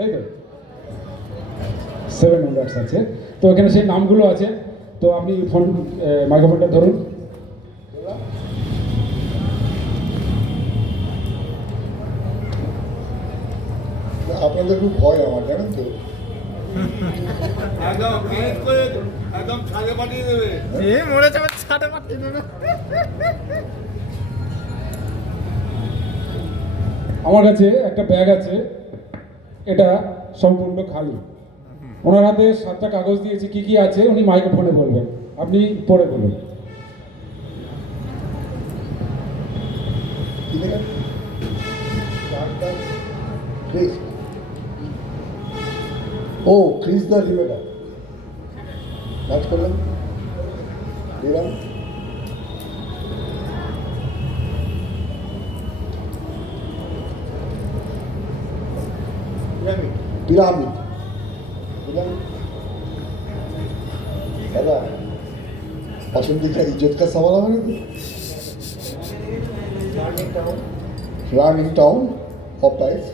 তাই তো 7 ওয়ান্ডার্স আছে। তো এখানে সেই নামগুলো আছে। তো আপনি ফোন মাইক্রোফোনটা ধরুন। আপনাদের খুব ভয় আমার, জানেন তো। একদম ছাদে পাঠিয়ে দেবে। মরে যাবে, ছাদে পাঠিয়ে দেবে। আমার কাছে একটা ব্যাগ আছে, এটা সম্পূর্ণ খালি। ওনার হাতে 7টা কাগজ দিয়েছি, কি কি আছে উনি মাইক্রোফোনে বলবেন, আপনি পড়ে বলুন। ও ক্রিস দা রিমেডা কাজ করলাম, দিলাম। পিরামিড দিলাম। দাদা पसंदीदा इज्जत का सवाल है ना। रनिंग टाउन ऑफ प्राइस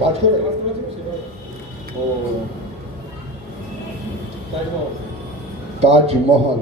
बात करे ओ ताजमहल